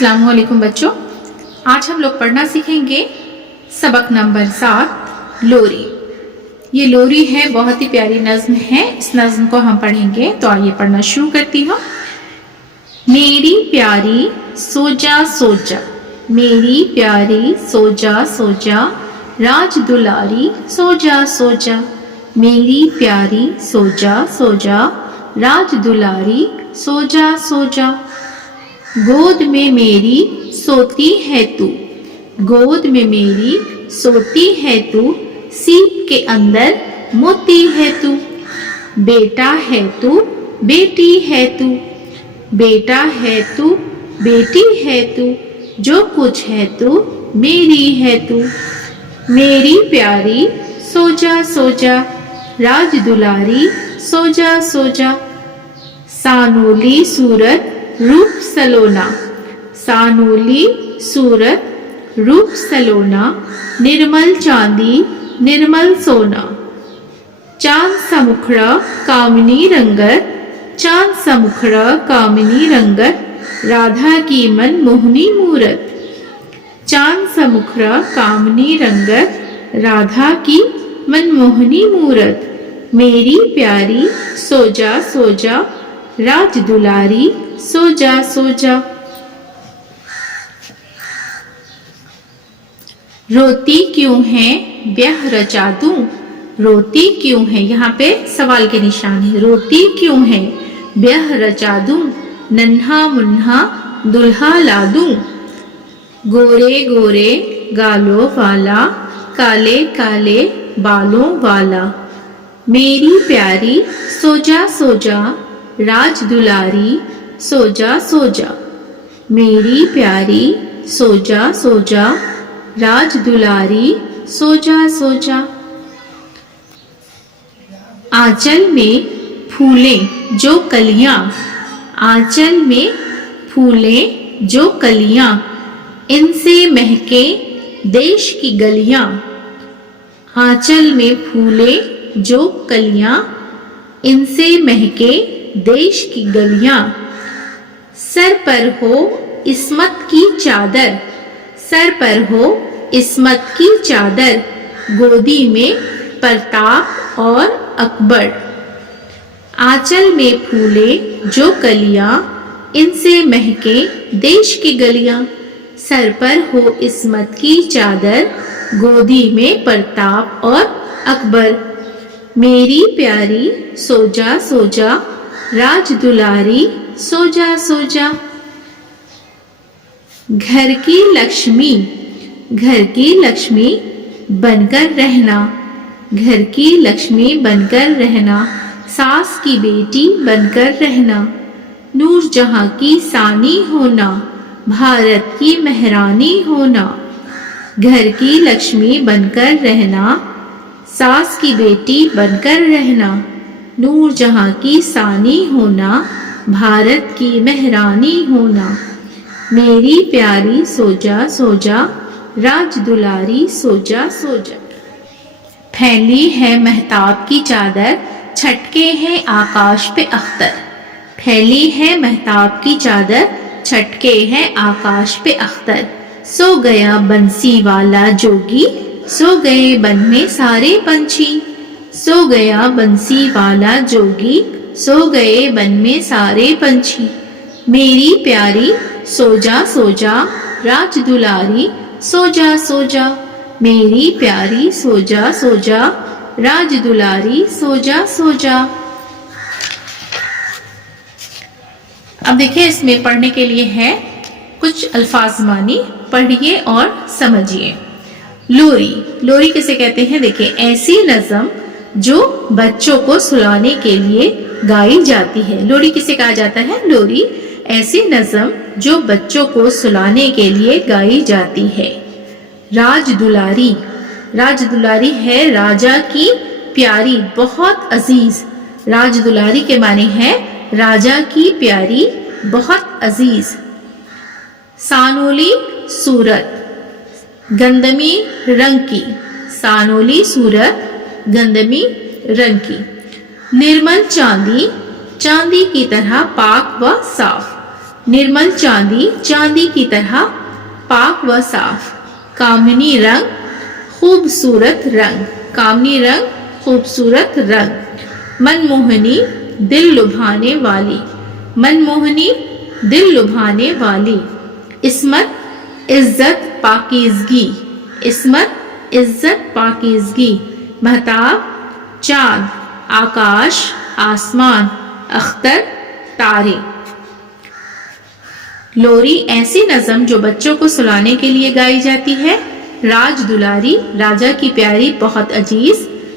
अस्सलाम वालेकुम बच्चों, आज हम लोग पढ़ना सीखेंगे सबक नंबर 7 लोरी। ये लोरी है, बहुत ही प्यारी नज्म है। इस नज्म को हम पढ़ेंगे, तो आइए पढ़ना शुरू करती हूँ। मेरी प्यारी सोजा सोजा, मेरी प्यारी सोजा सोजा, राज दुलारी सोजा सोजा। मेरी प्यारी सोजा सोजा, राज दुलारी सोजा सोजा। गोद में मेरी सोती है तू, गोद में मेरी सोती है तू, सीप के अंदर मोती है तू। बेटा है तू, बेटी है तू, बेटा है तू, बेटी है तू, जो कुछ है तू मेरी है तू। मेरी प्यारी सोजा सोजा, राज दुलारी सोजा सोजा। सानोली सूरत रूप सलोना, सानोली सूरत रूप सलोना, निर्मल चांदी निर्मल सोना। चांद सा मुखड़ा कामिनी रंगत, चांद सा मुखड़ा कामिनी रंगत, राधा की मन मोहनी मूरत। चांद सा मुखड़ा कामिनी रंगत, राधा की मनमोहनी मूरत। मेरी प्यारी सोजा सोजा, राज दुलारी सोजा सोजा। रोती क्यों है ब्याह रचा दूं, रोती क्यों है, यहाँ पे सवाल के निशान है। रोती क्यों है ब्याह रचा दूं, नन्हा मुन्हा दुल्हा ला दूं। गोरे गोरे गालों वाला, काले काले बालों वाला। मेरी प्यारी सोजा सोजा, राज दुलारी सोजा सोजा। मेरी प्यारी सोजा सोजा, राज दुलारी सोजा सोजा। आंचल में फूलें जो कलियां, आंचल में फूलें जो कलियां, इनसे महके देश की गलियां। आंचल में फूलें जो कलियां, इनसे महके देश की गलियां। सर पर हो इस्मत की चादर, सर पर हो इस्मत की चादर, गोदी में प्रताप और अकबर। आंचल में फूले जो कलियां, इनसे महके देश की गलियां। सर पर हो इस्मत की चादर, गोदी में प्रताप और अकबर। मेरी प्यारी सोजा सोजा, राज दुलारी सोजा सोजा। घर की लक्ष्मी, घर की लक्ष्मी बनकर रहना, घर की लक्ष्मी बनकर रहना, सास की बेटी बनकर रहना। नूर जहां की सानी होना, भारत की महरानी होना। घर की लक्ष्मी बनकर रहना, सास की बेटी बनकर रहना। नूर जहां की सानी होना, भारत की महरानी होना। मेरी प्यारी सोजा सोजा, राज दुलारी सोजा सोजा। फैली है महताब की चादर, छटके हैं आकाश पे अख्तर। फैली है महताब की चादर, छटके हैं आकाश पे अख्तर। सो गया बंसी वाला जोगी, सो गए बन में सारे पंछी। सो गया बंसी वाला जोगी, सो गए बन में सारे पंछी। मेरी प्यारी सोजा सोजा, राज दुलारी सोजा सोजा। मेरी प्यारी सोजा सोजा, राज दुलारी सोजा सोजा। अब देखिए, इसमें पढ़ने के लिए है कुछ अल्फाज मानी, पढ़िए और समझिए। लोरी, लोरी किसे कहते हैं? देखिए, ऐसी नज़म जो बच्चों को सुलाने के लिए गाई जाती है। लोरी किसे कहा जाता है? लोरी ऐसी नज़म जो बच्चों को सुलाने के लिए गाई जाती है। राज दुलारी, राज दुलारी है राजा की प्यारी, बहुत अजीज। राज दुलारी के माने हैं राजा की प्यारी, बहुत अजीज। सानोली सूरत, गंदमी रंग की, सानोली सूरत गंदमी रंग की। निर्मल चांदी, चांदी की तरह पाक व साफ। निर्मल चांदी, चांदी की तरह पाक व साफ। कामिनी रंग, खूबसूरत रंग, कामिनी रंग, खूबसूरत रंग। मनमोहनी, दिल लुभाने वाली, मनमोहनी, दिल लुभाने वाली। इस्मत, इज्जत, पाकीज़गी, इस्मत, इज्जत, पाकीज़गी। महताब, चांद, आकाश, आसमान। अख्तर, तारे। लोरी ऐसी नज़म जो बच्चों को सुलाने के लिए गाई जाती है। राज दुलारी, राजा की प्यारी, बहुत अजीज।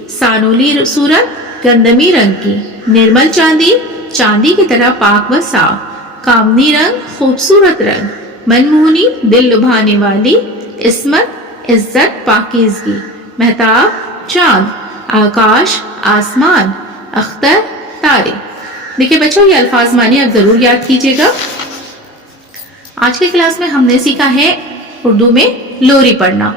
सानोली सूरत, गंदमी रंग की। निर्मल चांदी, चांदी की तरह पाक व साफ। कामनी रंग, खूबसूरत रंग। मनमोहनी, दिल लुभाने वाली। इस्मत, इज्जत, पाकीज़गी। महताब, चांद, आकाश, आसमान। अख्तर, तारे। देखिए बच्चों, ये अल्फाज मानी आप जरूर याद कीजिएगा। आज की क्लास में हमने सीखा है उर्दू में लोरी पढ़ना।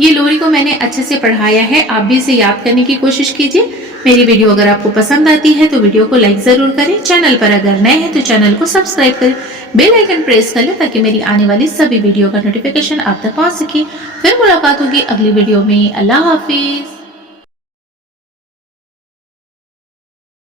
ये लोरी को मैंने अच्छे से पढ़ाया है, आप भी इसे याद करने की कोशिश कीजिए। मेरी वीडियो अगर आपको पसंद आती है तो वीडियो को लाइक जरूर करें। चैनल पर अगर नए हैं तो चैनल को सब्सक्राइब करें, बेल आइकन प्रेस कर लें ताकि मेरी आने वाली सभी वीडियो का नोटिफिकेशन आप तक पहुंच सके। फिर मुलाकात होगी अगली वीडियो में। अल्लाह हाफिज।